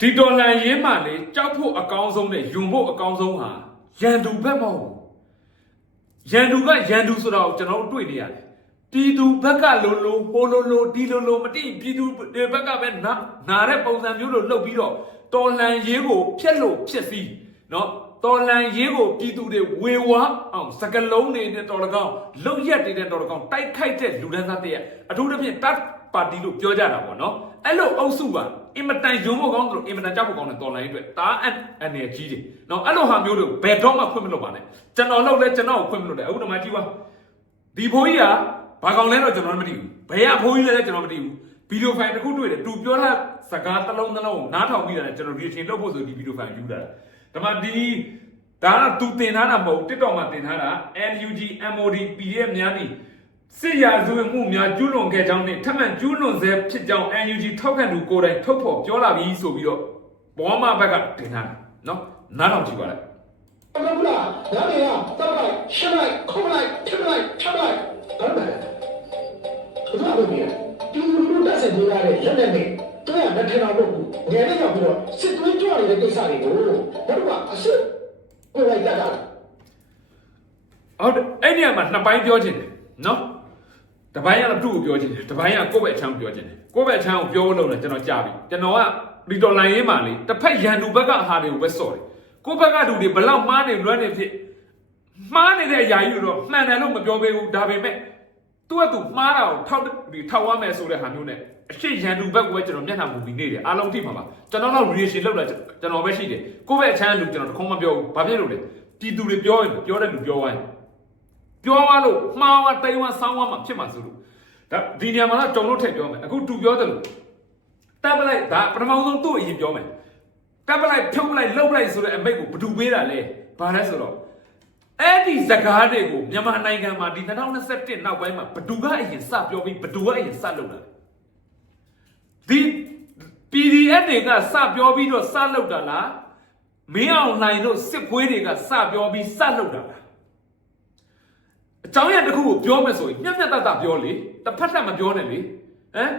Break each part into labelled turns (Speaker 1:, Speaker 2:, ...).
Speaker 1: ဒီဒေါ်လာရင်းမှလေကြောက်ဖို့အကောင်းဆုံးနဲ့ယွန်ဖို့အကောင်းဆုံးဟာရန်သူဘက်မဟုတ်ဘူးရန်သူကရန်သူဆိုတော့ကျွန်တော်တို့တွေ့နေရတယ်ပြည်သူဘက်ကလိုလိုဟိုလိုလိုဒီလိုလိုမတိပြည်သူတွေဘက်ကပဲနာနာတဲ့ပုံစံမျိုးလိုလှုပ်ပြီးတော့တော်လန်ရေးကိုဖျက်လို့ဖျက်စီးနော်တော်လန်ရေးကိုပြည်သူတွေဝေဝါအောင်စကလုံးတွေနဲ့တော်လကောင်လုံရက်တွေနဲ့တော်လကောင်တိုက်ခိုက်တဲ့လူဒန်းသားတည်းအထူးသဖြင့်တတ်ပါတီလို့ပြောကြတာပေါ့နော်အဲ့လိုအုပ်စုက အင်မတန်ယုံဖို့ကောင်းတယ်လို့အင်မတန်ကြောက်ဖို့ကောင်းတယ်တော်လိုင်းအတွက်ဒါအန်အနေကြီးတယ်နော်အဲ့လိုဟာမျိုးတွေဘယ်တော့မှဖွင့်မလို့ပါနဲ့ကျွန်တော်လောက်လဲကျွန်တော်ကိုဖွင့်မလို့တယ်အခုတော့မှကြည့်ပါဒီဘိုးကြီးကဘာကောင်လဲတော့ကျွန်တော်မသိဘူးဘယ်ကဘိုးကြီးလဲလဲကျွန်တော်မသိဘူးဗီဒီယိုဖိုင်တစ်ခုတွေ့တယ်သူပြောတာစကားတစ်လုံးတစ်လုံးကိုနားထောင်ပြီးတာနဲ့ကျွန်တော် reaction လုပ်ဖို့ဆိုဒီဗီဒီယိုဖိုင်ယူတာဒါမှဒီဒါကသူတင်ထားတာမဟုတ် TikTok မှာတင်ထားတာ NUG MOD PDF များနေ စစ်ရာဇဝတ်မှုများကျူးလွန်ခဲ့ကြောင်းနဲ့ထပ်မံကျူးလွန်ဆဲဖြစ်ကြောင်း NUG ထောက်ခံသူကိုယ်တိုင်ထုတ်ဖော်ပြောလာပြီးဆိုပြီးတော့ဘောမဘက်ကတင်ထားတယ်နော်နားထောင်ကြည့်ပါလိုက်
Speaker 2: ဘယ်လိုလဲဒါတွေကတောက်လိုက်ရှင်းလိုက်ခုံလိုက်ထစ်လိုက်ချလိုက်ဘာလဲဘယ်လိုလဲဒီလိုလိုတက်ဆက်ကြရတဲ့လက်နဲ့နဲ့တွဲရမထင်တော့ဘူးငယ်လေးရောက်ပြီးတော့စစ်သွေးကြွနေတဲ့ကိစ္စတွေကိုဘယ်တော့မှအစစ်ကိုယ်လိုက်တတ်တာ
Speaker 1: ဟုတ်တယ်အဲ့ဒီကမှနှစ်ပိုင်းပြောချင်တယ်နော် တစ်ပိုင်းကတော့သူ့ကိုပြောချင်တယ်တစ်ပိုင်းကကိုယ့်ဘက်အချမ်းကိုပြောချင်တယ်ကိုယ့်ဘက်အချမ်းကိုပြောလို့လည်းကျွန်တော်ကြားပြီကျွန်တော်ကဒီဒေါ်လာရင်းမှလေတစ်ဖက်ရန်သူဘက်ကဟာတွေကိုပဲစော်တယ်ကိုယ့်ဘက်ကလူတွေဘလောက်မှားနေလွမ်းနေဖြစ်မှားနေတဲ့အရာကြီးတော့မှန်တယ်လို့မပြောပေးဘူးဒါပေမဲ့သူကသူမှားတာကိုထောက်ဒီထောက်ရမယ်ဆိုတဲ့ဟာမျိုးနဲ့အရှိရန်သူဘက်ကပဲကျွန်တော်မျက်နှာမူပြီးနေတယ်အားလုံးသိမှာပါကျွန်တော်တော့ reaction လုပ်လာကျွန်တော်ပဲရှိတယ်ကိုယ့်ဘက်အချမ်းလူကျွန်တော်တခုံးမပြောဘူးဘာဖြစ်လို့လဲပြည်သူတွေပြောရင်ပြောတဲ့လူပြောဝိုင်း ပြောသွားလို့မှားသွားတိမ်သွားဆောင်းသွားမှဖြစ်မှာဆိုလို့ဒါဒီနေရာမှာတော့တုံလို့ထည့်ပြောမယ်အခုတူပြောတယ်လို့တပ်ပလိုက်ဒါပထမဆုံးသူ့အရင်ပြောမယ်တပ်ပလိုက်ဖြုတ်ပလိုက်လှုပ်ပလိုက်ဆိုတဲ့အမိတ်ကိုဘယ်သူပေးတာလဲဘာလဲဆိုတော့အဲ့ဒီစကားတွေကိုမြန်မာနိုင်ငံမှာဒီ2021နောက်ပိုင်းမှာဘယ်သူကအရင်စပြောပြီးဘယ်သူကအရင်စလုပ်တာလဲဒီ PDF တွေကစပြောပြီးတော့စလုပ်တာလားမင်းအောင်လှိုင်တို့စစ်ခွေးတွေကစပြောပြီးစလုပ်တာလား အကြောင်းအရာတစ်ခုကိုပြောမယ်ဆိုရင်မျက်မျက်တတပြောလေတစ်ဖက်သက်မပြောနဲ့လေဟမ်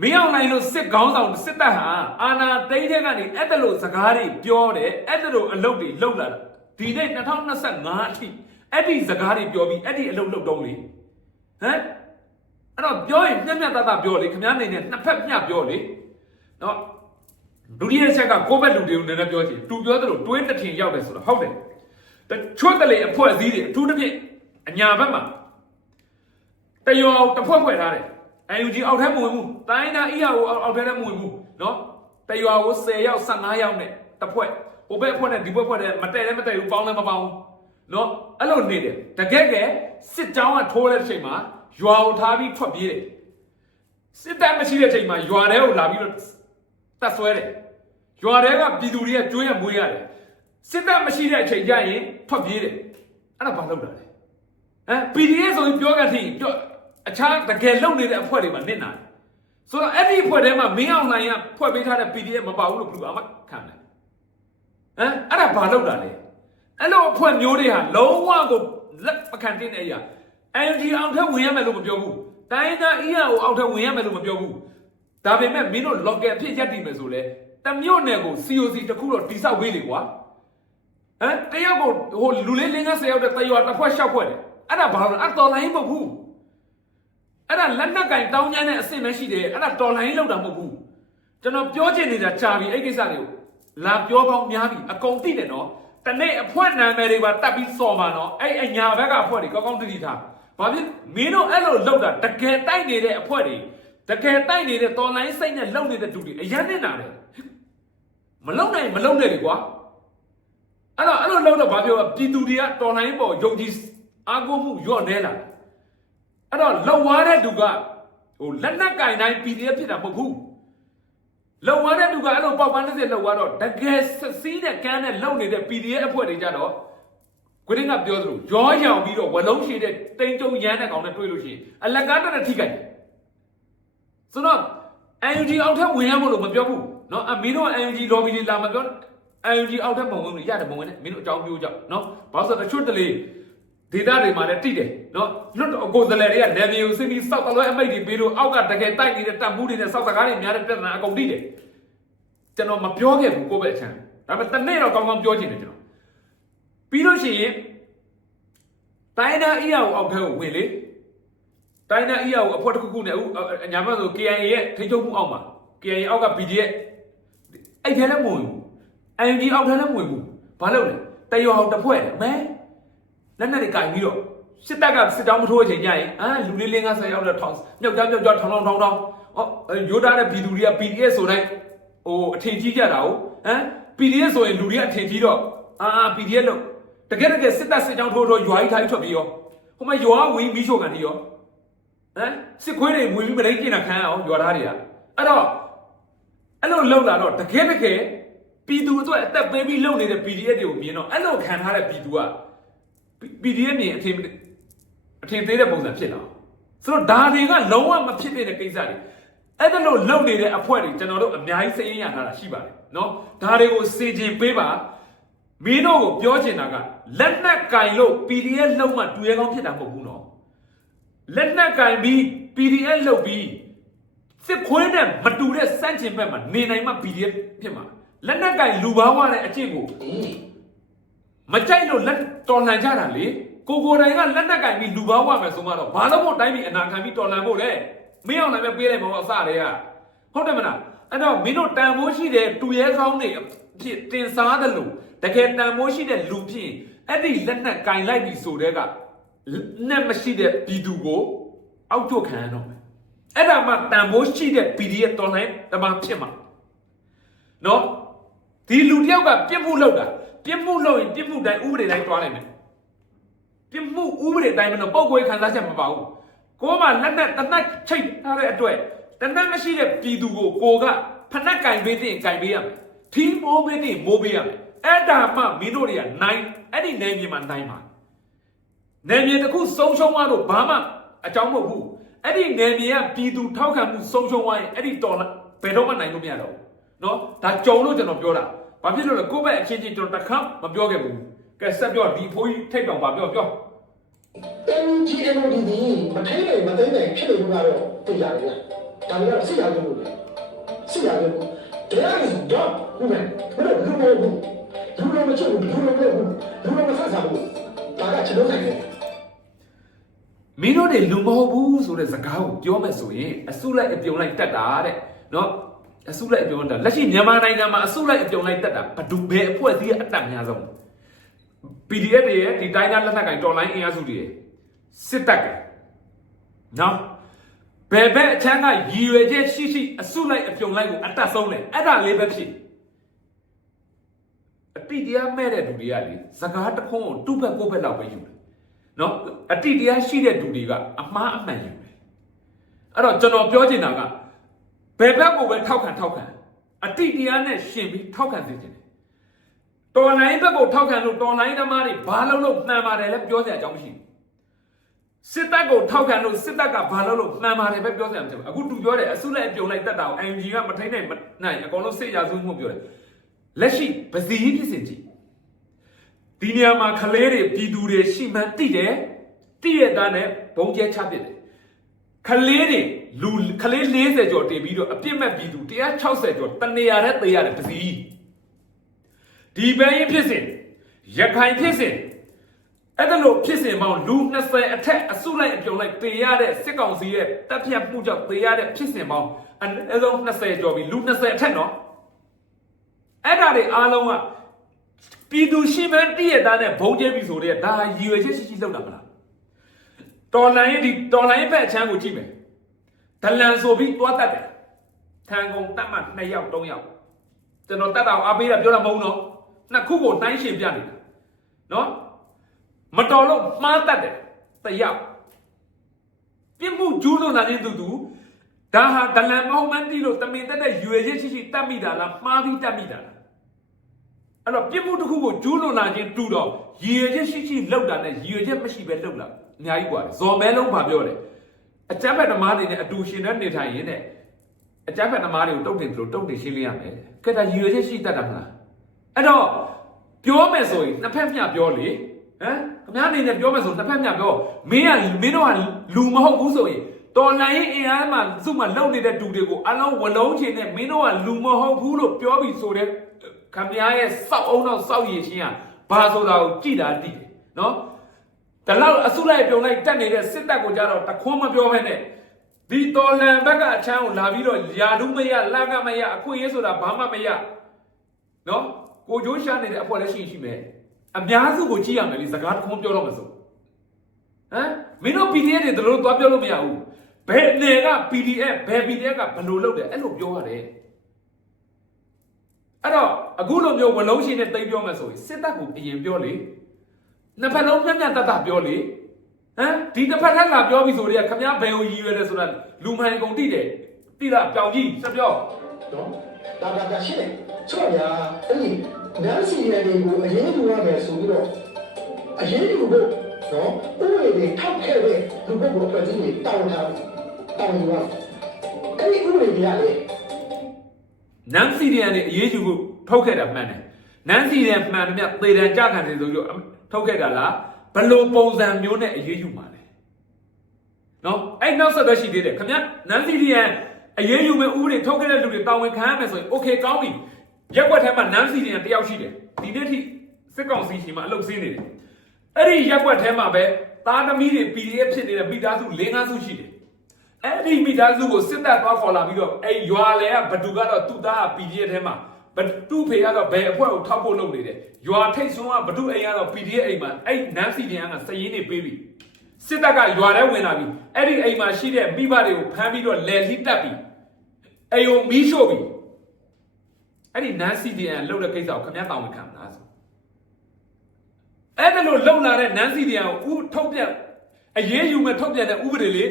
Speaker 1: မင်းအောင်နိုင်လို့စစ်ကောင်းဆောင်စစ်တပ်ဟာအာနာတိတ်တဲ့ကနေအဲ့ဒါလို့စကားတွေပြောတယ်အဲ့ဒါလို့အလုပ်တွေလုပ်လာတာဒီနေ့2025အထိအဲ့ဒီစကားတွေပြောပြီးအဲ့ဒီအလုပ်လုပ်တော့လေဟမ်အဲ့တော့ပြောရင်မျက်မျက်တတပြောလေခင်ဗျားနေနဲ့နှစ်ဖက်မျှပြောလေနော်ဒုတိယချက်ကကိုယ့်ဘက်လူတွေကိုနည်းနည်းပြောချင်သူပြောသလိုတွင်းတစ်ထင်ရောက်တယ်ဆိုတော့ဟုတ်တယ်တချို့တလေအဖွဲ့အစည်းတွေအထူးသဖြင့် အညာဘက်မှာတယောက်တစ်ဖွဲ့ဖွဲ့ထားတယ် UNG အောက်ထဲမဝင်ဘူးတိုင်းသား EAO အောက်ထဲလည်းမဝင်ဘူးနော်တယောက်ကို10ယောက်15ယောက်နဲ့တစ်ဖွဲ့ဟိုဘက်အဖွဲ့နဲ့ဒီဘက်အဖွဲ့နဲ့မတည့်လည်းမတည့်ဘူးပေါင်းလည်းမပေါင်းဘူးနော်အဲ့လိုနေတယ်တကယ်ကဲစစ်ကြောင်းကထိုးတဲ့အချိန်မှာရွာကိုထားပြီးထွက်ပြေးတယ်စစ်တပ်မရှိတဲ့အချိန်မှာရွာထဲကိုလာပြီးတော့တက်ဆွဲတယ်ရွာထဲကပြည်သူတွေကကျွေးရမွေးရတယ်စစ်တပ်မရှိတဲ့အချိန်ကျရင်ထွက်ပြေးတယ်အဲ့ဒါဘာလုပ်တာလဲ ဟမ် PDF ဆိုရင်ပြောကြသည်ပြောအခြားတကယ်လုံနေတဲ့အဖွဲ့တွေမှာနစ်နာတယ်ဆိုတော့အဲ့ဒီအဖွဲ့ထဲမှာမင်းအောင်လှိုင်ကဖွဲ့ပေးထားတဲ့ PDF မပါဘူးလို့ဘယ်သူမှခံတယ်ဟမ်အဲ့ဒါဘာလုပ်တာလဲအဲ့လိုအဖွဲ့မျိုးတွေဟာလုံးဝကိုလက်မခံတင်တဲ့အရာ NG အောင်ထက်ဝင်ရမယ်လို့မပြောဘူးတိုင်းသား ER ကိုအောက်ထက်ဝင်ရမယ်လို့မပြောဘူးဒါပေမဲ့မင်းတို့ local အဖြစ်ရက်တည်မယ်ဆိုလဲတမျိုးနယ်ကို COC တခုတော့တိဆောက်ပေးလေကွာဟမ်တယောက်ကိုဟိုလူလေးလေးငါဆယ်ယောက်တဲ့တရွာတစ်ဖွဲ့ရှောက်ဖွဲ့တယ် အဲ့ဒါဘာလို့လဲအဲ့တော်လိုင်းမဟုတ်ဘူးအဲ့ဒါလက်နက်ကင်တောင်းကျမ်းတဲ့အစ်စ်မရှိတယ်အဲ့ဒါတော်လိုင်းလောက်တာမဟုတ်ဘူးကျွန်တော်ပြောချင်နေတာကြာပြီအဲ့ကိစ္စတွေကိုလာပြောပေါင်းများပြီအကုန်သိတယ်နော်တနေ့အဖွဲနာမည်တွေပါတက်ပြီးစော်ပါနော်အဲ့အညာဘက်ကအဖွဲတွေကောင်းကောင်းတတိထားဘာဖြစ်မင်းတို့အဲ့လိုလောက်တာတကယ်တိုက်နေတဲ့အဖွဲတွေတကယ်တိုက်နေတဲ့တော်လိုင်းစိတ်နဲ့လုံနေတဲ့တူတွေအရင်နဲ့နာတယ်မလုံနိုင်မလုံနဲ့လေကွာအဲ့တော့အဲ့လိုလုပ်တော့ဘာပြောပြည်သူတွေကတော်လိုင်းပေါ်ယုံကြည် အားကိုးမှုညော့နေလာအဲ့တော့လုံဝါတဲ့သူကဟိုလက်နက်ကင်တိုင်း PDF ဖြစ်တာမဟုတ်ဘူးလုံဝါတဲ့သူကအဲ့လိုပေါက်ပန်းတစ်စက်လုံဝါတော့တကယ်စစီးတဲ့ကန်းနဲ့လုံနေတဲ့ PDF အဖွဲ့တွေကြတော့ကိုရင်းကပြောသလိုရောရောင်ပြီးတော့ဝလုံးရှိတဲ့တိန်တုံရမ်းတဲ့ကောင်နဲ့တွေ့လို့ရှိရင်အလက်ကားတက်ထိခိုက်တယ်ဆိုတော့ UNG အောက်ထက်ဝင်ရမလို့မပြောဘူးเนาะအမင်းတို့ UNG lobby တွေလာမပြော UNG အောက်ထက်မဝင်ဘူးရတယ်မဝင်နဲ့မင်းတို့အကြောင်းပြောကြเนาะဘာလို့ဆိုတော့တချို့တလေ ဒေသတွေမှာလည်းတိတယ်နော်လွတ်အကိုယ်စလဲတွေကနယ်မြေကိုစစ်ပြီးစောက်တလွဲအမိတ်တွေပေးလို့အောက်ကတကယ်တိုက်နေတဲ့တပ်မှုတွေနဲ့စောက်တကားတွေများတဲ့ပြဿနာအကုန်တိတယ်ကျွန်တော်မပြောခဲ့ဘူးကိုယ့်ဘက်အချမ်းဒါပေမဲ့တနေ့တော့ကောင်းကောင်းပြောချင်တယ်ကျွန်တော်ပြီးလို့ရှိရင်တိုင်းနာအီယာကိုအောက်ထဲကိုဝင်လေတိုင်းနာအီယာကိုအဖွဲတစ်ခုခုနဲ့အခုအညာဘက်ဆို KIA ရဲ့ထိချုပ်မှုအောက်မှာ KIA အောက်က BG ရဲ့အဲ့ထဲလည်းမဝင်ဘူး ING အောက်ထဲလည်းမဝင်ဘူးဘာလို့လဲတယောဟောက်တစ်ဖွဲ့မဲ လက်နဲ့တွေကင်ပြီးတော့စစ်တပ်ကစစ်တောင်းမထိုးချိန်ကြရင်အာလူလေးလေးငါဆက်ရောက်တော့ထောင်မြောက်ကြားမြောက်ကြားထောင်ထောင်ထောင်ထောင်ဟောရိုးသားတဲ့ဘီသူတွေက PDF ဆိုတိုင်းဟိုအထင်ကြီးကြတာဟုတ်ဟမ် PDF ဆိုရင်လူတွေကအထင်ကြီးတော့အာ PDF လို့တကယ်တကယ်စစ်တပ်စစ်ကြောင်းထိုးထိုးရွာကြီးထိုင်ထွက်ပြီးရောဟိုမှာရွာဝင်းပြီးချိုကန်တီရောဟမ်စစ်ခွေးတွေဝင်ပြီးမလိမ့်ကျင်တာခံရအောင်ရွာသားတွေကအဲ့တော့အဲ့လိုလောက်လာတော့တကယ်တကယ်ပြည်သူအတွက်အသက်ပေးပြီးလုပ်နေတဲ့ PDF တွေကိုမြင်တော့အဲ့လိုခံထားတဲ့ပြည်သူက PDF မြင်အထင်အထင်သေးတဲ့ပုံစံဖြစ်လာဆိုတော့ဒါတွေကလုံးဝမဖြစ်တဲ့ကိစ္စတွေအဲ့ဒါလို့လုပ်နေတဲ့အဖွဲ့တွေကျွန်တော်တို့အများကြီးစိတ်ရင်းရထားတာရှိပါတယ်နော်ဒါတွေကိုစေချင်ပေးပါမင်းတို့ကိုပြောချင်တာကလက်နက်ကင်လို့ PDF လုံးမှတူရဲကောင်းဖြစ်တာမဟုတ်ဘူးနော်လက်နက်ကင်ပြီး PDF လုပ်ပြီးစစ်ခွေးနဲ့မတူတဲ့စန့်ကျင်ဘက်မှာနေနိုင်မှ PDF ဖြစ်မှာလက်နက်ကင်လူပေါင်းရတဲ့အကျင့်ကို မကြိုက်လို့လက်တော်လှန်ကြတာလေကိုကိုတိုင်ကလက်နက်ကင်ပြီးလူပေါင်းဝမယ်ဆိုမှတော့ဘာလို့မို့တိုင်းပြီးအနာခံပြီးတော်လှန်ဖို့လဲမင်းအောင်လည်းပဲပေးလိုက်မှာပေါ့အစတည်းကဟုတ်တယ်မလားအဲ့တော့မင်းတို့တန်ဖိုးရှိတဲ့တူရဲကောင်းတွေဖြစ်တင်စားတယ်လို့တကယ်တန်ဖိုးရှိတဲ့လူဖြစ်အဲ့ဒီလက်နက်ကင်လိုက်ပြီးဆိုတဲ့ကနဲ့မရှိတဲ့ပြည်သူကိုအောက်ကျခံရတော့မယ်အဲ့ဒါမှတန်ဖိုးရှိတဲ့ PDF တော်လှန်တမဖြစ်မှာနော်ဒီလူတယောက်ကပြစ်မှုလုပ်တာ ပြစ်မှုလုပ်ရင်ပြစ်မှုတိုင်းဥပဒေတိုင်းတွားလိုက်မယ်ပြစ်မှုဥပဒေတိုင်းမလို့ပုံကွေးခံစားချက်မပါဘူးကိုကလက်နဲ့တနက်ချိတ်ထားတဲ့အတွက်တနက်မရှိတဲ့ပြည်သူကိုကိုကဖနက်ကင်ပေးတဲ့ကင်ပေးရမယ်ထီးမိုးပေးတဲ့မိုးပေးရမယ်အဲ့ဒါမှမင်းတို့တွေကနိုင်အဲ့ဒီနယ်မြေမှာနိုင်မှာနယ်မြေတစ်ခုဆုံးရှုံးသွားတော့ဘာမှအကြောင်းမဟုတ်ဘူးအဲ့ဒီနယ်မြေကပြည်သူထောက်ခံမှုဆုံးရှုံးသွားရင်အဲ့ဒီတော်ဘယ်တော့မှနိုင်လို့မရတော့ဘူးနော်ဒါကြုံလို့ကျွန်တော်ပြောတာ ဘာဖြစ်လို့လဲကိုယ့်ဘက်အချင်းချင်းကျွန်တော်တစ်ခါမပြောခဲ့ဘူးကဲဆက်ပြောဒီဖိုးကြီးထိတ်တောင်ပါပြောပြော
Speaker 2: NGNOD ဒီမထိနိုင်မသိနိုင်ဖြစ်နေလို့ကတော့သိရတယ်လားဒါတွေကစစ်ရလို့လို့စစ်ရလို့ there is dot woman ဘယ်လိုလုပ်လို့လူလုံးမချဘူးလူလုံးမလုပ်ဘူးလူလုံးမဆက်စားဘူးဒါကကျွန်တော်ဆိုင်တယ်
Speaker 1: မင်းတို့တွေလူမဟုတ်ဘူးဆိုတဲ့စကားကိုပြောမယ်ဆိုရင်အစုလိုက်အပြုံလိုက်တက်တာတဲ့နော် အစုလိုက်အပြုံတက်လက်ရှိမြန်မာနိုင်ငံမှာအစုလိုက်အပြုံလိုက်တက်တာဘဒူဘဲအဖွဲ့အစည်းရဲ့အတက်များဆုံး PDF တွေရဲ့ဒီတိုင်းသားလက်နက်ကင်တော်လိုင်းအင်အားစုတွေရဲ့စစ်တပ်ကနော်ဘယ်ဘက်အချမ်းကရည်ရွယ်ချက်ရှိရှိအစုလိုက်အပြုံလိုက်ကိုအတက်ဆုံးတယ်အဲ့ဒါလေးပဲဖြစ်အတိတရားမဲ့တဲ့လူတွေကလေစကားတစ်ခုံးကိုတူးဘက်ကိုယ့်ဘက်လောက်ပဲယူတယ်နော်အတိတရားရှိတဲ့လူတွေကအမှားအမှန်ယူတယ်အဲ့တော့ကျွန်တော်ပြောချင်တာက ဘယ်ဘက်ကိုပဲထောက်ခံထောက်ခံအတိတရားနဲ့ရှင်ပြီးထောက်ခံစေချင်တယ်တော်လိုင်းဘက်ကိုထောက်ခံလို့တော်လိုင်းသမားတွေဘာလို့လို့မှန်ပါတယ်လဲပြောစရာအကြောင်းမရှိဘူးစစ်တပ်ကိုထောက်ခံလို့စစ်တပ်ကဘာလို့လို့မှန်ပါတယ်ပဲပြောစရာမရှိဘူးအခုတူပြောတယ်အစုလိုက်အပြုံလိုက်တက်တာကို ING ကမထိန်နိုင်မနိုင်အကောင်လုံးစစ်ရာစုမှုပြောတယ်လက်ရှိပစီကြီးဖြစ်စဉ်ကြည့်ဒီနေရာမှာခလေးတွေပြည်သူတွေရှိမှန်းသိတယ်သိရတဲ့နဲ့ဘုံကျဲချပစ်တယ်ခလေးတွေ လူခလေး40ကျော်တင်ပြီးတော့အပြစ်မဲ့ပြည်သူ160ကျော်တနေရာနဲ့သေရတယ်ပစီကြီးဒီပဲရင်ဖြစ်စဉ်ရခိုင်ဖြစ်စဉ်အဲ့ဒါလို့ဖြစ်စဉ်ပေါင်းလူ20အထက်အစုလိုက်အပြုံလိုက်တေရတဲ့စစ်ကောင်စီရဲ့တပ်ဖြတ်မှုကြောင့်တေရတဲ့ဖြစ်စဉ်ပေါင်းအနည်းဆုံး20ကျော်ပြီလူ20အထက်နော်အဲ့ဒါတွေအားလုံးကပြည်သူရှိမှန်းတည့်ရတဲ့နဲ့ဘုံကျဲပြီဆိုတဲ့ဒါရည်ရွယ်ချက်ရှိရှိလုပ်တာမလားတော်လိုင်းဒီတော်လိုင်းဘက်အချမ်းကိုကြည့်မယ် ဒလန်ဆိုပြီးတွားတတ်တယ်ထန်ကုန်တတ်မှ2ယောက်3ယောက် ကျွန်တော်တတ်တာကိုအားပေးတာပြောတာမဟုတ်ဘူးနော်နှစ်ခုကိုတိုင်းရှင်ပြနေတာနော်မတော်လို့မှားတတ်တယ်တယောက်ပြစ်မှုကျူးလွန်တာချင်းတူတူဒါဟာဒလန်မောင်မန်းတီလို့တမင်တက်တဲ့ရွေချက်ရှိရှိတတ်မိတာလားမှားပြီးတတ်မိတာလားအဲ့တော့ပြစ်မှုတစ်ခုကိုကျူးလွန်တာချင်းတူတော့ရည်ရွယ်ချက်ရှိရှိလောက်တာနဲ့ရည်ရွယ်ချက်မရှိပဲလောက်လာအများကြီးกว่าတယ်ဇော်မဲလုံးဘာပြောလဲ အကြမ်းဖက်ဓမ္မတွေနဲ့အတူရှင်တဲ့နေထိုင်ရင်းနဲ့အကြမ်းဖက်သမားတွေကိုတုတ်တင်သလိုတုတ်တင်ရှင်းလင်းရမယ်။ကဲဒါရည်ရွယ်ချက်ရှိတတ်တာမလား။အဲ့တော့ပြောမယ်ဆိုရင်နှစ်ဖက်မျှပြောလေဟမ်ခမားအနေနဲ့ပြောမယ်ဆိုနှစ်ဖက်မျှပြောမင်းကမင်းတို့ကလူမဟုတ်ဘူးဆိုရင်တော်လိုင်းအင်အားမှာစုမှလုံနေတဲ့တူတွေကိုအလုံးဝလုံးချင်နဲ့မင်းတို့ကလူမဟုတ်ဘူးလို့ပြောပြီးဆိုတဲ့ခမည်းရဲ့စောက်အောင်တော့စောက်ရည်ချင်းကဘာဆိုတာကိုကြည်တာတည်တယ်နော် တလောက်အစုလိုက်ပြုံလိုက်တက်နေတဲ့စစ်တပ်ကိုကြတော့တခွန်းမပြောဘဲနဲ့ဒီတော်လန်ဘက်ကအချမ်းကိုလာပြီးတော့ယာဒုမရလာကမရအခွင့်အရေးဆိုတာဘာမှမရနော်ကိုကျိုးရှာနေတဲ့အဖွဲလည်းရှိရှိမယ်အများစုကိုကြည့်ရမယ်လေစကားတခွန်းပြောတော့မစို့ဟမ်မင်းတို့ PDF တွေတို့သွားပြောလို့မရဘူးဘယ်နယ်က PDF ဘယ် PDF ကဘယ်လိုလုပ်တယ်အဲ့လိုပြောရတယ်အဲ့တော့အခုလိုမျိုးဝလုံးရှိနဲ့တိတ်ပြောမှဆိုရင်စစ်တပ်ကိုအရင်ပြောလေ နှစ်ဖက်လုံးမျက်မျက်တတ်တာပြောလေဟမ်ဒီတစ်ဖက်ထက်လာပြောပြီဆိုတော့ခမရဘယ်ကိုရည်ရွယ်လဲဆိုတာလူမှန်ကုန်တိတယ်တိလားပြောင်ကြီးစပြော
Speaker 2: နော်ဒါဒါဒါရှင်းတယ်ဆိုတော့ဗျာအဲ့ဒီနန်းစီရည်တွေကိုအရင်တူရမယ်ဆိုပြီးတော့အရင်တူဖို့နော်ဥပဒေတွေထောက်ခဲ့တဲ့လူပုဂ္ဂိုလ်အဖွဲ့အစည်းတွေတောင်းထားတယ်တောင်းယူရအဲ့ဒီဥပဒေတွေကလေ
Speaker 1: နန်းစီရီယန်နေအရေးယူဖို့ထုတ်ခဲ့တာမှန်တယ်နန်းစီရီယန်မှန်တယ်မြသေတံကြခံတယ်ဆိုပြီးတော့ ထုတ်ခဲ့တာလားဘယ်လိုပုံစံမျိုးနဲ့အရေးယူမှာလဲနော်အဲ့နောက်ဆက်တွဲရှိသေးတယ်ခင်ဗျနန်းစီရီယန်အရေးယူမဲ့ဥပဒေထုတ်ခဲ့တဲ့လူတွေတာဝန်ခံရမယ်ဆိုရင်โอเคကောင်းပြီရက်ွက်ထဲမှာနန်းစီရီယန်တယောက်ရှိတယ်ဒီနေ့ထိစစ်ကောင်စီရှိမှအလုပ်စင်းနေတယ်အဲ့ဒီရက်ွက်ထဲမှာပဲသားသမီးတွေ PDF ဖြစ်နေတဲ့မိသားစု၄၅စုရှိတယ် အဲ့ဒီမိသားစုကိုစစ်တပ်သွားခေါ်လာပြီးတော့အဲ့ရွာလေကဘသူကတော့သူ့သားက PDF ထဲမှာ ဘသူ့ဖေကတော့ဘယ်အဖွဲ့ကိုထောက်ဖို့လုပ်နေတယ်ရွာထိတ်ဆုံးကဘသူအိမ်ကတော့ PDF အိမ်မှာအဲ့နန်းစီပြန်ကစည်ရင်းနေပေးပြီစစ်တပ်ကရွာထဲဝင်လာပြီအဲ့ဒီအိမ်မှာရှိတဲ့မိဘတွေကိုဖမ်းပြီးတော့လယ်လီတက်ပြီအိမ်ကိုမီးရှို့ပြီအဲ့ဒီနန်းစီပြန်လှုပ်တဲ့ကိစ္စကိုခမည်းတောင်းဝန်ခံမလားဆိုအဲ့ဒါလို့လှုပ်လာတဲ့နန်းစီပြန်ကိုဥထုတ်ပြတ်အရေးယူမဲ့ထုတ်ပြတ်တဲ့ဥပဒေလေး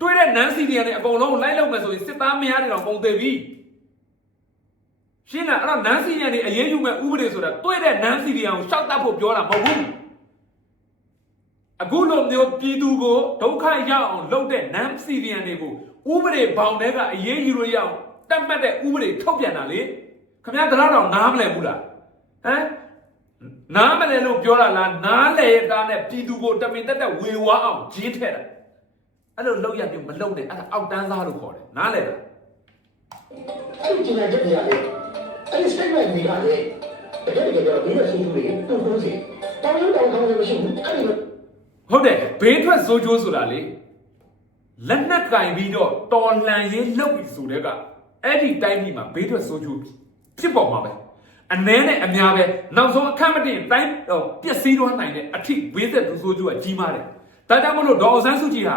Speaker 1: တွေ့တဲ့နန်းစီတွေနဲ့အကုန်လုံးလိုက်လောက်မယ်ဆိုရင်စစ်သားမရတဲ့တော့ပုံသေးပြီ ရှင်းလားအဲ့တော့နန်းစီတွေနဲ့အရေးယူမဲ့ဥပဒေဆိုတာတွေ့တဲ့နန်းစီတွေအောင်ရှောက်တတ်ဖို့ပြောတာမဟုတ်ဘူးအခုလိုမျိုးပြည်သူကိုဒုက္ခရောက်အောင်လုပ်တဲ့နန်းစီတွေတွေကိုဥပဒေဘောင်တွေကအရေးယူလို့ရအောင်တတ်မှတ်တဲ့ဥပဒေထုတ်ပြန်တာလေခင်ဗျားတရားတော်နားမလဲဘူးလားဟမ်နားမလဲလို့ပြောတာလားနားလေတာနဲ့ပြည်သူကိုတမင်တက်တက်ဝေဝါအောင်ဂျင်းထည့်တာအဲ့လိုလောက်ရပြုံမလုံနဲ့အဲ့ဒါအောက်တန်းသားလို့ခေါ်တယ်နားလဲလား
Speaker 2: အဲ့ဒီကျန်တဲ့ချက်တွေကလေ အဲ့ဒီ statement တွေကလေတကယ်တကယ်တော့ဒီလိုဆိုသူတွေတူတူစီတောင်းရတောင်းခံလို့မရှိဘူးအဲ့ဒီလို
Speaker 1: ဟုတ်တယ်ဘေးထွက်စိုးကျိုးဆိုတာလေလက်နက်ကင်ပြီးတော့တော်လှန်ရေးလုပ်ပြီးဆိုတဲ့ကအဲ့ဒီတိုင်းပြည်မှာဘေးထွက်စိုးကျိုးဖြစ်ပေါ်မှာပဲအနှဲနဲ့အများပဲနောက်ဆုံးအခက်မတင်တိုင်းဟိုပျက်စီးသွားနိုင်တဲ့အထိဘေးသက်သူစိုးကျိုးကကြီးမားတယ်ဒါကြောင့်မလို့ဒေါ်အောင်ဆန်းစုကြည်ဟာ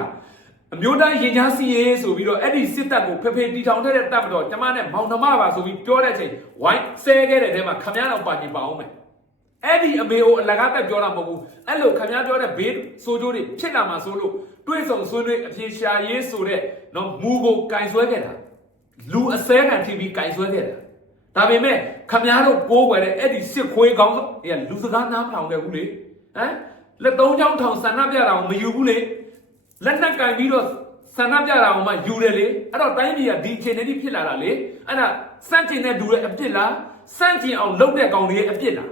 Speaker 1: အမျိုးသားရင်ကြားစီရေးဆိုပြီးတော့အဲ့ဒီစစ်တပ်ကိုဖေဖေတီထောင်တဲ့တပ်မတော်ကျမနဲ့မောင်နှမပါဆိုပြီးပြောတဲ့အချိန်ဝိုင်းဆဲခဲ့တဲ့တဲမှာခမရတော်ပါနေပါအောင်မယ်အဲ့ဒီအမေကိုအလကားတက်ပြောတာမဟုတ်ဘူးအဲ့လိုခင်ဗျားပြောတဲ့ဘေးဆိုးကျိုးတွေဖြစ်လာမှာဆိုလို့တွေးဆောင်ဆွေးနွေးအပြေရှာရေးဆိုတဲ့နော်မူကိုကင်ဆွဲခဲ့တာလူအစဲခံထိပြီးကင်ဆွဲခဲ့တာဒါပေမဲ့ခင်ဗျားတို့ကိုးကွယ်တဲ့အဲ့ဒီစစ်ခွေးကောင်းအေးလူစကားနားမထောင်ခဲ့ဘူးလေဟမ်လက်သုံးချောင်းထောင်ဆန္ဒပြတာကိုမယူဘူးလေ လက်နက်ကင်ပြီးတော့ဆန္ဒပြတာကိုမှယူတယ်လေအဲ့တော့တိုင်းပြည်ကဒီအခြေအနေကြီးဖြစ်လာတာလေအဲ့ဒါစန့်ကျင်တဲ့လူရဲ့အပြစ်လားစန့်ကျင်အောင်လုပ်တဲ့ကောင်တွေရဲ့အပြစ်လား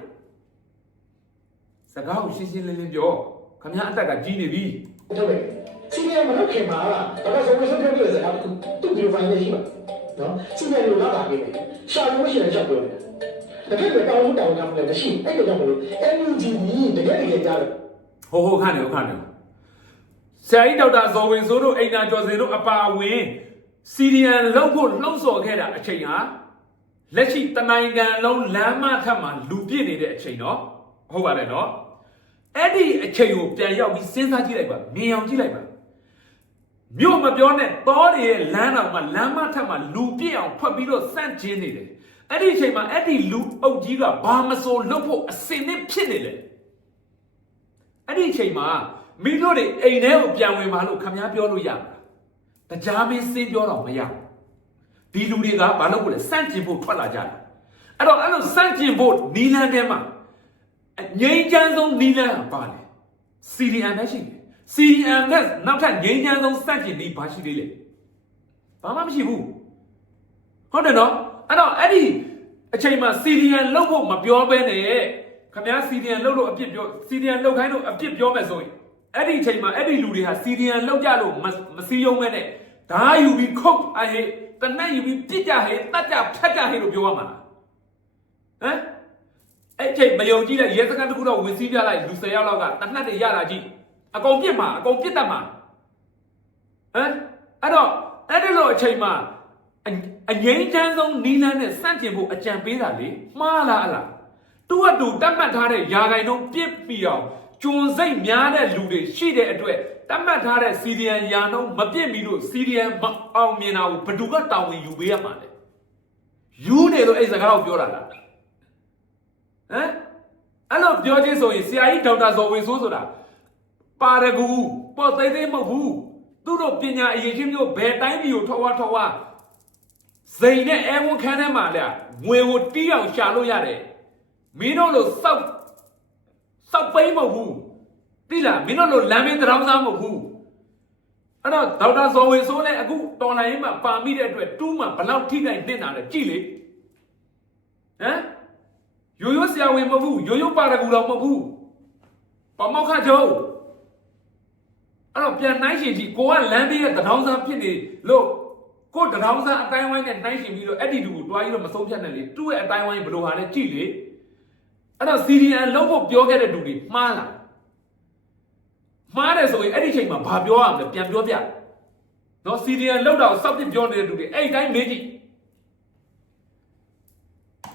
Speaker 1: စကားကိုရှင်းရှင်းလင်းလင်းပြောခမရအသက်ကကြီးနေပြီ
Speaker 2: တော့လေစီနီယာမလုပ်ခင်မှာဒါကဆိုလို့ဆိုပြောပြစကားတူတူဒီဖိုင်နေရှိမှာနော်စီနီယာလိုလာတာကြီးပဲရှာလို့ရှိရင်ချက်ပြောတယ်တကယ်ပဲတောင်းတောင်းတာလည်းမရှိအဲ့ဒါကြောင့်မလို့ NUGB တကယ်တကယ်ကြားတယ်
Speaker 1: ဟိုဟိုခန့်နေဟိုခန့်နေ ဆရာကြီးဒေါက်တာဇော်ဝင်စိုးတို့အိမ်သာကျော်စင်တို့အပါအဝင်စီရီယန်လောက်ဖို့လှုံ့ဆော်ခဲ့တာအချိန်ဟာလက်ရှိတနိုင်ငံလုံးလမ်းမထက်မှာလူပြည့်နေတဲ့အချိန်နော်ဟုတ်ပါတယ်နော်အဲ့ဒီအချိန်ကိုပြန်ရောက်ပြီးစဉ်းစားကြည့်လိုက်ပါမြင်အောင်ကြည့်လိုက်ပါမြို့မပြောနဲ့တောတွေရဲ့လမ်းတော်မှာလမ်းမထက်မှာလူပြည့်အောင်ဖွက်ပြီးတော့စန့်ကျင်းနေတယ်အဲ့ဒီအချိန်မှာအဲ့ဒီလူအုပ်ကြီးကဘာမစိုးလုပ်ဖို့အစင်နဲ့ဖြစ်နေတယ်အဲ့ဒီအချိန်မှာ မိတို့တွေအိမ်ထဲကိုပြန်ဝင်ပါလို့ခမည်းပြောလို့ရမှာတရားမင်းစင်းပြောတော့မရဘူးဒီလူတွေကဘာလို့ကိုလဲစန့်ကျင်ဖို့ထွက်လာကြတယ်အဲ့တော့အဲ့လိုစန့်ကျင်ဖို့နီလန်းထဲမှာအငိမ့်ချမ်းဆုံးနီလန်းကပါလေ CDM ပဲရှိတယ် CDM နဲ့နောက်ထပ်ငိမ့်ချမ်းဆုံးစန့်ကျင်ပြီးဘာရှိသေးလဲဘာမှမရှိဘူးဟုတ်တယ်နော်အဲ့တော့အဲ့ဒီအချိန်မှာ CDM လောက်ဖို့မပြောဘဲနဲ့ခမည်း CDM လောက်လို့အပြစ်ပြော CDM လောက်ခိုင်းလို့အပြစ်ပြောမယ်ဆိုရင် အဲ့ဒီအချိန်မှာအဲ့ဒီလူတွေဟာစီရီယန်လောက်ကြလို့မမစည်းရုံးမဲ့နဲ့ဓာယူပြီးခုတ်အဟေတနက်ယူပြီးပြစ်ကြဟေတတ်ကြဖက်ကြဟေလို့ပြောရမှာလားဟမ်အဲ့ချိန်မယုံကြည်တဲ့ရဲစခန်းတစ်ခုတော့ဝင်စည်းပြလိုက်လူ၁၀ယောက်လောက်ကတနက်တွေရတာကြည့်အကုန်ပြစ်မှာအကုန်ပြစ်တတ်မှာဟမ်အဲ့တော့အဲ့ဒီလိုအချိန်မှာအအငိမ့်ချမ်းဆုံးနီးလန်းနဲ့စန့်ကျင်ဖို့အကြံပေးတာလေမှားလားအလားသူ့အတူတတ်မှတ်ထားတဲ့ယာဂိုင်တော့ပြစ်ပြီးအောင် ကျွန်းစိတ်များတဲ့လူတွေရှိတဲ့အတွက်တတ်မှတ်ထားတဲ့စီရီယန်ယာနှုံးမပြစ်ပြီးလို့စီရီယန်မအောင်မြင်တာကိုဘယ်သူကတောင်းဝင်ယူပေးရမှာလဲယူနေလို့အဲ့စကားကိုပြောတာလားဟမ်အဲ့လိုပြောချင်းဆိုရင်ဆရာကြီးဒေါက်တာဇော်ဝေဆိုးဆိုတာပါရဂူပေါ်သိသိမဟုတ်ဘူးသူတို့ပညာအရေးချင်းမျိုးဘယ်တိုင်းပြည်ကိုထောက်ဝါထောက်ဝါစိန်နဲ့အဲဝန်ခံထဲမှာလေငွေကိုတီးအောင်ရှာလို့ရတယ်မင်းတို့လို့စောက် စောက်ပိမ့်မဟုတ်ဘူးသိလားမင်းတို့လို့လမ်းမင်းတောင်းစားမဟုတ်ဘူးအဲ့တော့ဒေါက်တာဇော်ဝေဆိုးလည်းအခုတော်လိုင်းမှာပါမိတဲ့အတွက်တူးမှာဘလောက်ထိတိုင်းတင်တာလဲကြည့်လေဟမ်ရိုးရိုးဆရာဝန်မဟုတ်ဘူးရိုးရိုးပါရဂူတော်မဟုတ်ဘူးပမောက္ခကျောင်းအဲ့တော့ပြန်နှိုင်းရှင်ကြည့်ကိုကလမ်းဘေးရဲ့တထောင်စားဖြစ်နေလို့ကိုတထောင်စားအတိုင်းဝိုင်းနဲ့နှိုင်းရှင်ပြီးတော့အဲ့ဒီတူကိုတွားပြီးတော့မဆုံးဖြတ်နဲ့လေသူ့ရဲ့အတိုင်းဝိုင်းဘယ်လိုဟာလဲကြည့်လေ အဲ့တော့စီရီယန်လုံးဖို့ပြောခဲ့တဲ့တူတွေမှားလားမှားတယ်ဆိုရင်အဲ့ဒီချိန်မှာဘာပြောရမလဲပြန်ပြောပြနော်စီရီယန်လောက်တော့စောက်ပြပြောနေတဲ့တူတွေအဲ့ဒီတိုင်းမေးကြည့်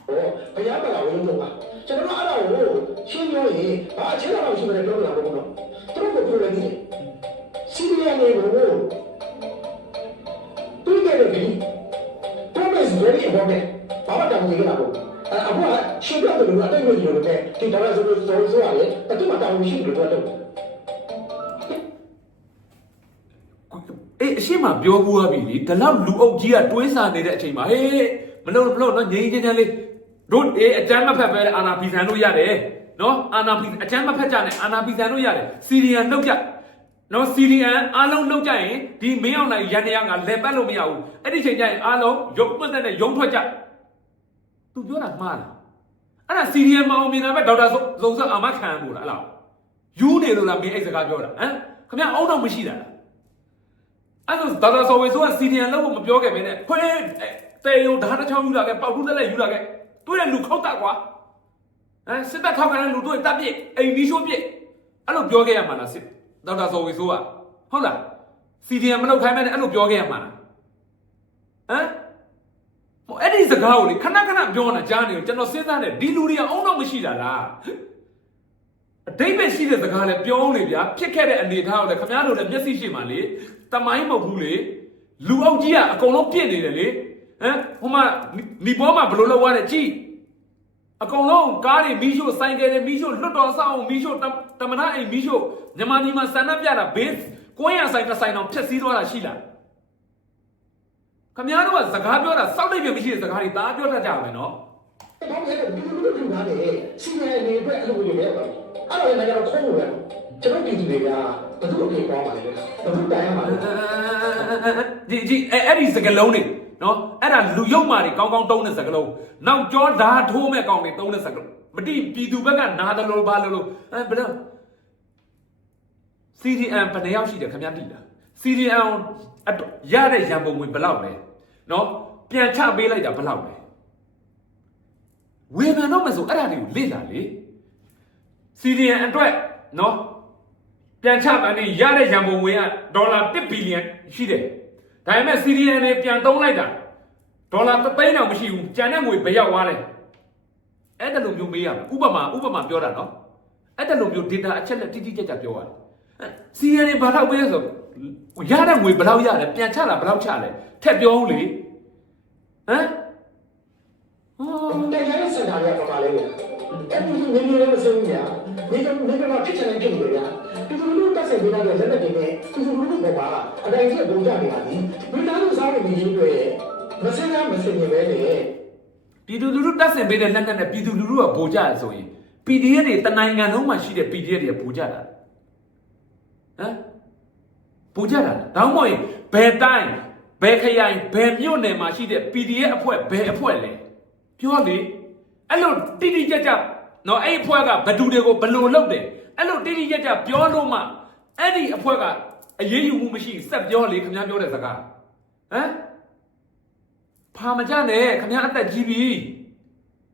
Speaker 2: ဟောဘုရားမလာဘူးလို့ပါကျွန်တော်အဲ့ဒါကိုရှင်းပြောရင်ဘာအချင်းတော်ရှိမယ်ပြောပြတာမဟုတ်ဘူးနော်သူတို့ကပြောတယ်စီရီယန်တွေကိုတူတယ်လေ promise very important ဘာမှတောင်းနေကြတာပေါ့ အခုကရှင်းပြတယ်လို့အတိုင်းလို့ပြောတယ်ဒီတော်ရဆိုဆိုဆိုရတယ်အတူမတောင်းရှိဘူးလို့တော့
Speaker 1: အေးအရှိမပြောဘူးရပြီလေဒီလောက်လူအုပ်ကြီးကတွေးစားနေတဲ့အချိန်မှာဟေးမလို့မလို့နော်ငြိမ်းချမ်းချမ်းလေးတို့အေးအကြမ်းမဖက်ပဲအာနာဖီဆန်လို့ရတယ်နော်အာနာဖီအကြမ်းမဖက်ကြနဲ့အာနာဖီဆန်လို့ရတယ်စီရီယန်နှုတ်ကြနော်စီရီယန်အားလုံးနှုတ်ကြရင်ဒီမင်းအောင်နိုင်ရန်တရားကလက်ပတ်လို့မရဘူးအဲ့ဒီချိန်ကျရင်အားလုံးရုပ်ပတ်တဲ့နဲ့ရုံထွက်ကြ သူပြောတာမှားလားအဲ့ဒါစီရီယန်မအောင်မြင်တာပဲဒေါက်တာစုံစမ်းအာမခံဘူးလားအဲ့လားယူနေလို့လားမင်းအဲ့စကားပြောတာဟမ်ခင်ဗျအောင်းတော့မရှိတာလားအဲ့ဒါဒါသာဆိုဝေဆိုကစီနီယန်လို့မပြောခဲ့ပဲနဲ့ခွေးတေယုံဓာတ်တစ်ချောင်းယူလာခဲ့ပေါက်ထူးတက်လက်ယူလာခဲ့တွေ့တဲ့လူခောက်တတ်ကွာဟမ်စစ်တပ်ထောက်ခံတဲ့လူတွေ့တပ်ပြစ်အိမ်မီးရှိုးပြစ်အဲ့လိုပြောခဲ့ရမှာလားစစ်ဒေါက်တာဆိုဝေဆိုကဟုတ်လားစီနီယန်မလုပ်ခိုင်းမဲနဲ့အဲ့လိုပြောခဲ့ရမှာလားဟမ်ဟိုအဲ့ဒီ စကားကိုလေခဏခဏပြောနေတာကြားနေတော့ကျွန်တော်စဉ်းစားနေဒီလူတွေကအုံတော့မရှိတာလားအတိတ်ပဲရှိတဲ့စကားလဲပြောအောင်လေဗျာဖြစ်ခဲ့တဲ့အနေအထားကိုလည်းခင်ဗျားတို့လည်းမျက်စိရှိမှလေတမိုင်းမဟုတ်ဘူးလေလူအုပ်ကြီးကအကုန်လုံးပြစ်နေတယ်လေဟမ်ဟိုမှာနီပေါ်မှာဘယ်လိုလုပ်ရလဲကြည့်အကုန်လုံးကားတွေမီးရှို့ဆိုင်ကယ်တွေမီးရှို့လွတ်တော်ဆောင်မီးရှို့တမနာအိမ်မီးရှို့မြန်မာပြည်မှာဆန္ဒပြတာဘေးကိုရဆိုင်ကဆိုင်အောင်ဖျက်ဆီးသွားတာရှိလား ခင်ဗျားတို့ကစကားပြောတာစောက်လိုက်ပြမရှိတဲ့စကားတွေဒါပြောတတ်ကြပါမယ်နော်
Speaker 2: ဘာလို့လဲဒီလိုလိုထူတာလေစီရီယန်တွေအတွက်အဲ့လိုမျိုးလုပ်ရပါအဲ့တော့လည်းကျွန်တော်ခိုးလို့ရကျွန်တော်ပြည်သူတွေကဘယ်သူ့ကိုပြောပါလဲဘယ်သူတိုင်ရမှာလဲ
Speaker 1: ဒီဒီအဲ့အဲ့ဒီစကလုံးတွေနော်အဲ့ဒါလူယုံမာတွေကောင်းကောင်းတုံးတဲ့စကလုံးနောက်ကြောဓာထိုးမဲ့ကောင်းတွေတုံးတဲ့စကလုံးမတိပြည်သူဘက်ကနားတယ်လို့ဘာလို့လို့အဲဘယ်တော့ CDM ဘယ်နှယောက်ရှိတယ်ခင်ဗျားတိလား CDM အတော့ရတဲ့ရန်ပုံငွေဘယ်လောက်လဲနော်ပြန်ချပေးလိုက်တာဘယ်လောက်လဲဝေဖန်တော့မဆိုအဲ့ဒါတွေကိုလေ့လာလေ CDM အတွက်နော်ပြန်ချပန်နေရတဲ့ရန်ပုံငွေကဒေါ်လာ1ဘီလီယံရှိတယ်ဒါပေမဲ့ CDM တွေပြန်သုံးလိုက်တာဒေါ်လာ3သိန်းတောင်မရှိဘူးကျန်တဲ့ငွေဘယ်ရောက်သွားလဲအဲ့ဒါလိုမျိုးမေးရမယ်ဥပမာဥပမာပြောတာနော်အဲ့ဒါလိုမျိုး data အချက်လက်တိတိကျကျပြောရတယ်စီရနေဘာလို့ပေးလဲဆို ရတဲ့ငွေဘယ်လောက်ရလဲပြန်ချတာဘယ်လောက်ချလဲထက်ပြောဦးလေဟမ်ဟော
Speaker 2: တိုင်ရိုင်းစင်တာတွေကပါလဲအဲ့ဒီနေနေလည်းမဆုံးဘူးညာနေနေကဖြစ်ချင်တယ်ဖြစ်နေတယ်ဒီလိုလိုတက်ဆက်ပေးတဲ့လက်နဲ့နေဒီလိုလိုပေါ်ပါအတိုင်းကြီးပုံကြနေတာဒီမိသားစုစားရနေကြီးတွေမစင်းသားမစင်းနေပဲလေ
Speaker 1: ပြည်သူလူထုတက်ဆင်ပေးတဲ့လက်နက်နဲ့ပြည်သူလူထုကဗိုလ်ကြရဆိုရင် PDF တွေတနိုင်ငံလုံးမှာရှိတဲ့ PDF တွေကဗိုလ်ကြတာဟမ် ဗိုလ်ကြတာတောင်းမရင်ဘယ်တိုင်းဘယ်ခရိုင်ဘယ်မြို့နယ်မှာရှိတဲ့ PDF အဖွဲ့ဘယ်အဖွဲ့လဲပြောလေအဲ့လိုတိတိကျကျနော်အဲ့အဖွဲ့ကဘယ်သူတွေကိုဘယ်လိုလုပ်တယ်အဲ့လိုတိတိကျကျပြောလို့မှအဲ့ဒီအဖွဲ့ကအရေးယူမှုမရှိစက်ပြောလေခင်ဗျားပြောတဲ့စကားဟမ်ဖာမကြနဲ့ခင်ဗျားအသက်ကြီးပြီ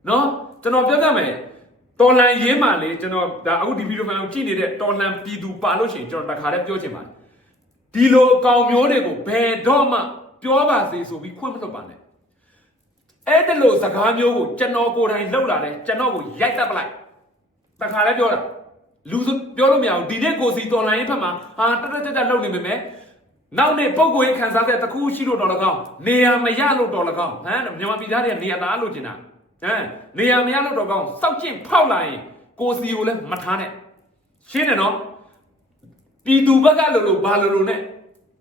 Speaker 1: နော်ကျွန်တော်ပြောပြမယ်တော်လန်ရေးမှလေကျွန်တော်ဒါအခုဒီဗီဒီယိုဖိုင်ကိုကြည့်နေတဲ့တော်လန်ပြည်သူပါလို့ရှိရင်ကျွန်တော်တခါတည်းပြောချင်ပါတယ် ဒီလိုအကောင်မျိုးတွေကိုဘယ်တော့မှပြောပါစေဆိုပြီးခွင့်မလွတ်ပါနဲ့အဲ့ဒီလိုစကားမျိုးကိုကျွန်တော်ကိုယ်တိုင်လှုပ်လာတယ်ကျွန်တော်ကိုရိုက်တက်ပလိုက်တခါတည်းပြောတာလူဆိုပြောလို့မရဘူးဒီနေ့ကိုစီတော်လိုင်းရေးဖက်မှာဟာတက်တက်တက်တက်လုပ်နေပေမဲ့နောက်နေ့ပုံကိုယ်ရေးခံစားတဲ့တစ်ခုရှိလို့တော်လကောင်းနေရာမရလို့တော်လကောင်းဟမ်မြန်မာပြည်သားတွေကနေရာသားလို့ကျင်တာဟမ်နေရာမရလို့တော်ကောင်းစောက်ကျင့်ဖောက်လာရင်ကိုစီကိုလည်းမထားနဲ့ရှင်းတယ်နော် ပြည်သူဘက်ကလို့လို့ဘာလို့လို့နဲ့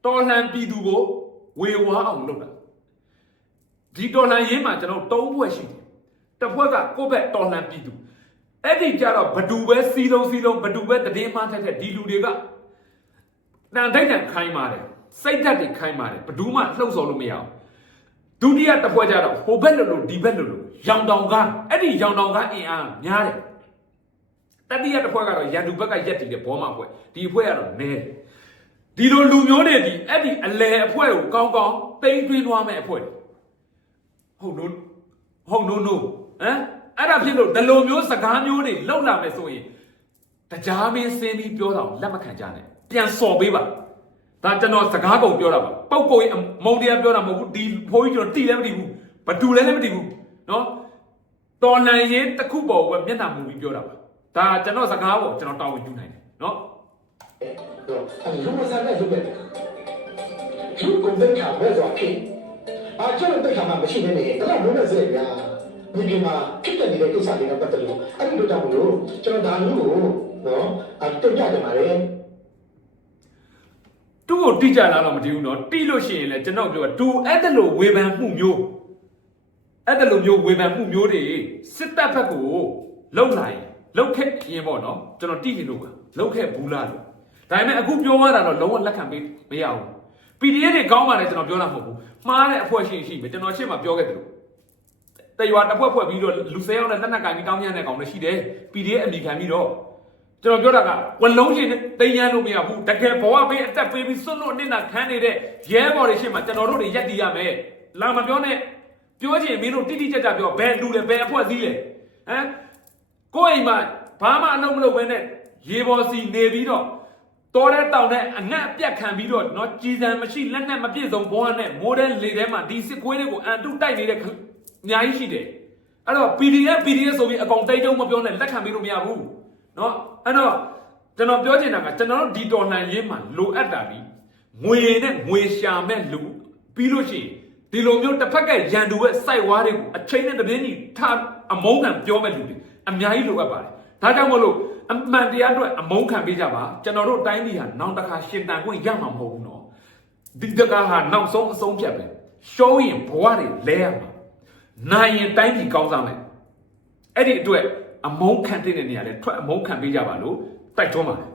Speaker 1: တော်လှန်ပြည်သူကိုဝေဝါအောင်လုပ်တာဒီတော်လှန်ရေးမှာကျွန်တော်တုံးဘွက်ရှိတယ်တစ်ဘွက်ကကိုယ့်ဘက်တော်လှန်ပြည်သူအဲ့ဒီကြတော့ဘဒူပဲစီလုံးစီလုံးဘဒူပဲတည်င်းမှထက်တဲ့ဒီလူတွေကတန်တိုက်တန်ခိုင်းပါတယ်စိတ်ဓာတ်တွေခိုင်းပါတယ်ဘဒူမှလှုပ်ဆော်လို့မရအောင်ဒုတိယတစ်ဖွဲ့ကြတော့ဟိုဘက်လို့လို့ဒီဘက်လို့လို့ရောင်တောင်ကားအဲ့ဒီရောင်တောင်ကားအင်အားများတယ် တတိယတစ်ဖွဲ့ကတော့ရန်သူဘက်ကရက်တည်တဲ့ဘောမအဖွဲ့ဒီအဖွဲ့ကတော့နဲတယ်ဒီလိုလူမျိုးတွေဒီအဲ့ဒီအလဲအဖွဲ့ကိုကောင်းကောင်းတိမ့်သွင်းသွားမဲ့အဖွဲ့တွေဟုတ်လို့ဟုတ် no no ဟမ်အဲ့ဒါဖြစ်လို့ဒီလိုမျိုးစကားမျိုးတွေလောက်လာမယ်ဆိုရင်တရားမင်းစင်းပြီးပြောတာကိုလက်မခံကြနဲ့ပြန်စော်ပေးပါဒါကျွန်တော်စကားကုန်ပြောတာပါပောက်ကိုကြီးအမုံတရားပြောတာမဟုတ်ဘူးဒီဖိုးကြီးကျွန်တော်တိလည်းမတိဘူးဘတူလည်းလည်းမတိဘူးနော်တော်လန်ရေးတစ်ခုပေါ်ကမျက်နှာမူပြီးပြောတာပါ ဒါကျွန်တော်စကားပေါ်ကျွန်တော်တာဝန်ယူနိုင်တယ်နော်
Speaker 2: အဲ့လူမဆန်တဲ့လုပ်ပဲလူကုန်တဲ့ခါပဲဆိုအဖြစ်အားကျတဲ့ခါမှမရှိနေနေအဲ့တော့ဘုန်းနဲ့စေဗျာဒီဒီမှာဖြစ်တဲ့နေတဲ့ကိစ္စတွေနဲ့ပတ်သက်လို့အဲ့ဒီတို့ကြောင့်မလို့ကျွန်တော်ဒါလူကိုနော်အတင်ပြတယ်ပါလေ
Speaker 1: သူ့ကိုတိကျလာတော့မတည်ဘူးနော်တိလို့ရှိရင်လည်းကျွန်တော်ပြောတာသူအဲ့ဒါလိုဝေဖန်မှုမျိုးအဲ့ဒါလိုမျိုးဝေဖန်မှုမျိုးတွေစစ်တပ်ဘက်ကိုလှုပ်လာရင် လှုပ်ခဲ့ရင်ပေါ့နော်ကျွန်တော်တိရင်လို့ပါလှုပ်ခဲ့ဘူးလားလို့ဒါပေမဲ့အခုပြောရတာတော့လုံးဝလက်ခံပေးမရဘူး PDF တွေကောင်းပါတယ်ကျွန်တော်ပြောတာမဟုတ်ဘူးမှားတဲ့အဖွဲ့ရှိရင်ရှိမယ်ကျွန်တော်ရှေ့မှာပြောခဲ့တယ်လို့တရွာတစ်ဖွဲ့ဖွဲ့ပြီးတော့လူဆဲရောက်တဲ့တက်နက်ကင်ပြီးတောင်းညံ့တဲ့ကောင်တွေရှိတယ် PDF အမိခံပြီးတော့ကျွန်တော်ပြောတာကဝလုံးရှင်တိမ်ရန်လို့မရဘူးတကယ်ဘဝပေးအသက်ပေးပြီးစွန့်လို့အနစ်နာခံနေတဲ့ရဲဘော်တွေရှေ့မှာကျွန်တော်တို့တွေရက်တည်ရမယ်လာမပြောနဲ့ပြောချင်မင်းတို့တိတိကျကျပြောဘယ်လူလဲဘယ်အဖွဲ့စည်းလဲဟမ် ကိုယ့်အိမ်မှာဘာမှအလုပ်မလုပ်ဘဲနဲ့ရေဘော်စီနေပြီးတော့တော်တဲ့တောင်နဲ့အငတ်အပြတ်ခံပြီးတော့เนาะကြည်စံမရှိလက်နဲ့မပြည့်စုံဘဝနဲ့မိုးတဲ့လေထဲမှာဒီစစ်ကွေးတွေကိုအန်တုတိုက်နေတဲ့အများကြီးရှိတယ်အဲ့တော့ PDF PDF ဆိုပြီးအကောင်တိတ်တုံးမပြောနဲ့လက်ခံပြီးလို့မရဘူး เนาะအဲ့တော့ကျွန်တော်ပြောချင်တာကကျွန်တော်တို့ဒီတော်လှန်ရေးမှာလိုအပ်တာဒီငွေနဲ့ငွေရှာမဲ့လူပြီးလို့ရှိရင်ဒီလိုမျိုးတစ်ဖက်ကရန်သူရဲ့စိုက်ဝါးတွေကိုအချိန်နဲ့တပြင်းကြီးထားအမုန်းခံပြောမဲ့လူတွေ အများကြီးလိုအပ်ပါတယ်ဒါကြောင့်မို့လို့အမှန်တရားအတွက်အမုန်းခံပေးကြပါကျွန်တော်တို့တိုင်းပြည်ဟာနောက်တစ်ခါရှင်တန်ခွင့်ရမှာမဟုတ်ဘူးနော်ဒီတကားဟာနောက်ဆုံးအဆုံးဖြတ်ပဲရှုံးရင်ဘဝတွေလဲရမှာနိုင်ရင်တိုင်းပြည်ကောင်းစားမယ်အဲ့ဒီအတွက်အမုန်းခံတဲ့နေရာလဲထွက်အမုန်းခံပေးကြပါလို့တိုက်တွန်းပါတယ်